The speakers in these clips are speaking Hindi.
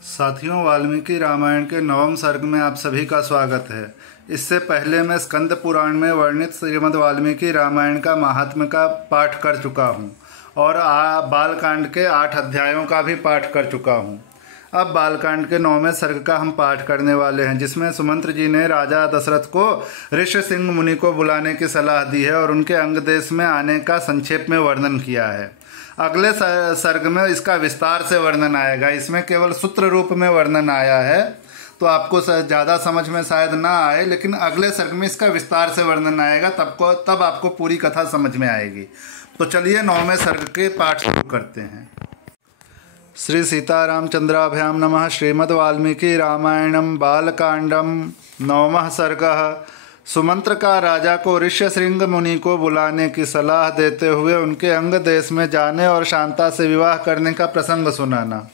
साथियों, वाल्मीकि रामायण के 9वें सर्ग में आप सभी का स्वागत है। इससे पहले मैं स्कंद पुराण में वर्णित श्रीमद् वाल्मीकि रामायण का महात्म्य का पाठ कर चुका हूँ और बालकांड के 8 अध्यायों का भी पाठ कर चुका हूँ। अब बालकांड के 9वें सर्ग का हम पाठ करने वाले हैं, जिसमें सुमंत्र जी ने राजा दशरथ को ऋष्यशृंग मुनि को बुलाने की सलाह दी है और उनके अंग देश में आने का संक्षेप में वर्णन किया है। अगले सर्ग में इसका विस्तार से वर्णन आएगा। इसमें केवल सूत्र रूप में वर्णन आया है तो आपको ज़्यादा समझ में शायद ना आए, लेकिन अगले सर्ग में इसका विस्तार से वर्णन आएगा, तब आपको पूरी कथा समझ में आएगी। तो चलिए 9वें सर्ग के पाठ शुरू करते हैं। श्री सीतारामचंद्राभ्याम नमः। श्रीमद् वाल्मीकि रामायणम बालकांडम 9वां सर्गः। सुमंत्र का राजा को ऋष्यशृंग मुनि को बुलाने की सलाह देते हुए उनके अंग देश में जाने और शांता से विवाह करने का प्रसंग सुनाना।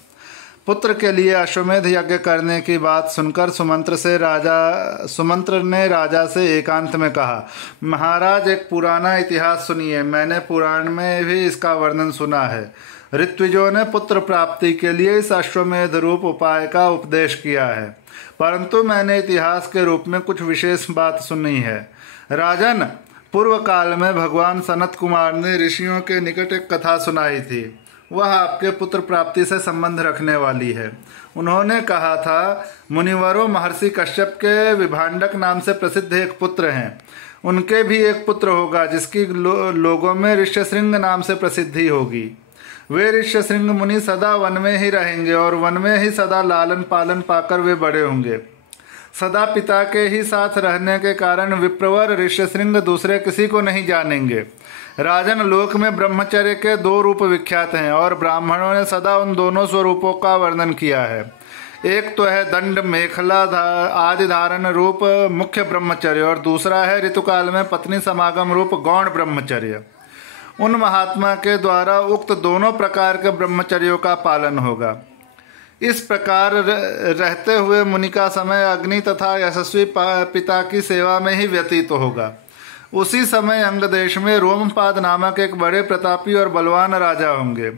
पुत्र के लिए अश्वमेध यज्ञ करने की बात सुनकर सुमंत्र ने राजा से एकांत में कहा, महाराज एक पुराना इतिहास सुनिए। मैंने पुराण में भी इसका वर्णन सुना है। ऋत्विजों ने पुत्र प्राप्ति के लिए इस अश्वमेध रूप उपाय का उपदेश किया है, परंतु मैंने इतिहास के रूप में कुछ विशेष बात सुनी है। राजन, पूर्व काल में भगवान सनत कुमार ने ऋषियों के निकट एक कथा सुनाई थी। वह आपके पुत्र प्राप्ति से संबंध रखने वाली है। उन्होंने कहा था, मुनिवरों, महर्षि कश्यप के विभांडक नाम से प्रसिद्ध एक पुत्र हैं। उनके भी एक पुत्र होगा जिसकी लोगों में ऋष्यशृंग नाम से प्रसिद्धि होगी। वे ऋष्यशृंग मुनि सदा वन में ही रहेंगे और वन में ही सदा लालन पालन पाकर वे बड़े होंगे। सदा पिता के ही साथ रहने के कारण विप्रवर ऋष्यशृंग दूसरे किसी को नहीं जानेंगे। राजन, लोक में ब्रह्मचर्य के 2 रूप विख्यात हैं और ब्राह्मणों ने सदा उन दोनों स्वरूपों का वर्णन किया है। एक तो है दंड मेखला आदि धारण रूप मुख्य ब्रह्मचर्य और दूसरा है ऋतुकाल में पत्नी समागम रूप गौण ब्रह्मचर्य। उन महात्मा के द्वारा उक्त दोनों प्रकार के ब्रह्मचर्यों का पालन होगा। इस प्रकार रहते हुए मुनि का समय अग्नि तथा यशस्वी पिता की सेवा में ही व्यतीत होगा। उसी समय अंग देश में रोमपाद नामक एक बड़े प्रतापी और बलवान राजा होंगे।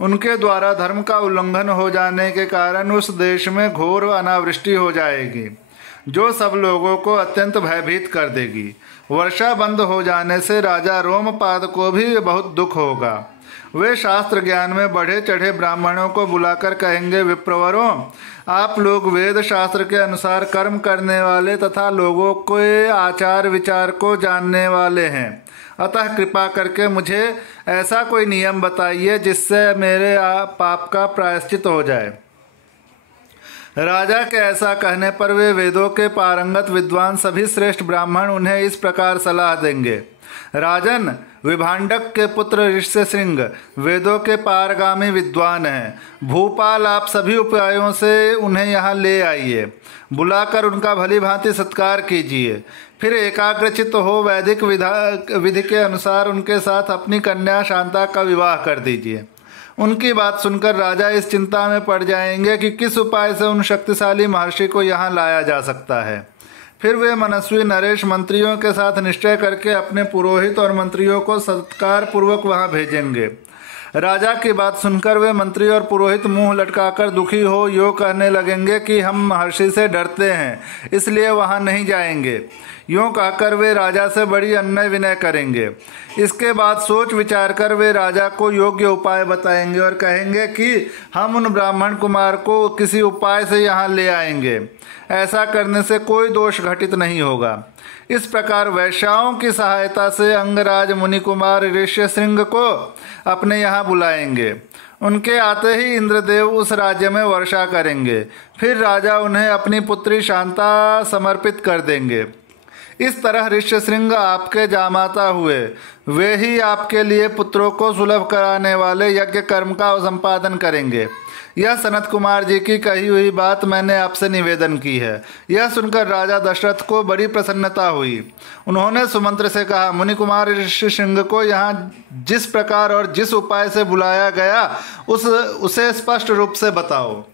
उनके द्वारा धर्म का उल्लंघन हो जाने के कारण उस देश में घोर अनावृष्टि हो जाएगी, जो सब लोगों को अत्यंत भयभीत कर देगी। वर्षा बंद हो जाने से राजा रोमपाद को भी बहुत दुख होगा। वे शास्त्र ज्ञान में बढ़े चढ़े ब्राह्मणों को बुलाकर कहेंगे, विप्रवरों, आप लोग वेद शास्त्र के अनुसार कर्म करने वाले तथा लोगों के आचार विचार को जानने वाले हैं। अतः कृपा करके मुझे ऐसा कोई नियम बताइए जिससे मेरे पाप का प्रायश्चित हो जाए। राजा के ऐसा कहने पर वे वेदों के पारंगत विद्वान सभी श्रेष्ठ ब्राह्मण उन्हें इस प्रकार सलाह देंगे, राजन, विभांडक के पुत्र ऋष्यशृंग वेदों के पारगामी विद्वान हैं। भूपाल, आप सभी उपायों से उन्हें यहाँ ले आइए। बुलाकर उनका भली भांति सत्कार कीजिए। फिर एकाग्रचित्त हो वैदिक विधि के अनुसार उनके साथ अपनी कन्या शांता का विवाह कर दीजिए। उनकी बात सुनकर राजा इस चिंता में पड़ जाएंगे कि किस उपाय से उन शक्तिशाली महर्षि को यहाँ लाया जा सकता है। फिर वे मनस्वी नरेश मंत्रियों के साथ निश्चय करके अपने पुरोहित और मंत्रियों को सत्कार पूर्वक वहाँ भेजेंगे। राजा की बात सुनकर वे मंत्री और पुरोहित मुंह लटकाकर दुखी हो यो कहने लगेंगे कि हम महर्षि से डरते हैं, इसलिए वहाँ नहीं जाएंगे। यूँ कहकर वे राजा से बड़ी अन्याय विनय करेंगे। इसके बाद सोच विचार कर वे राजा को योग्य उपाय बताएंगे और कहेंगे कि हम उन ब्राह्मण कुमार को किसी उपाय से यहाँ ले आएंगे। ऐसा करने से कोई दोष घटित नहीं होगा। इस प्रकार वैश्याओं की सहायता से अंगराज मुनि कुमार ऋष्यशृंग को अपने यहाँ बुलाएंगे। उनके आते ही इंद्रदेव उस राज्य में वर्षा करेंगे। फिर राजा उन्हें अपनी पुत्री शांता समर्पित कर देंगे। इस तरह ऋष्यशृंग आपके जामाता हुए। वे ही आपके लिए पुत्रों को सुलभ कराने वाले यज्ञ कर्म का संपादन करेंगे। यह सनत कुमार जी की कही हुई बात मैंने आपसे निवेदन की है। यह सुनकर राजा दशरथ को बड़ी प्रसन्नता हुई। उन्होंने सुमंत्र से कहा, मुनि कुमार ऋष्यशृंग को यहाँ जिस प्रकार और जिस उपाय से बुलाया गया उसे स्पष्ट रूप से बताओ।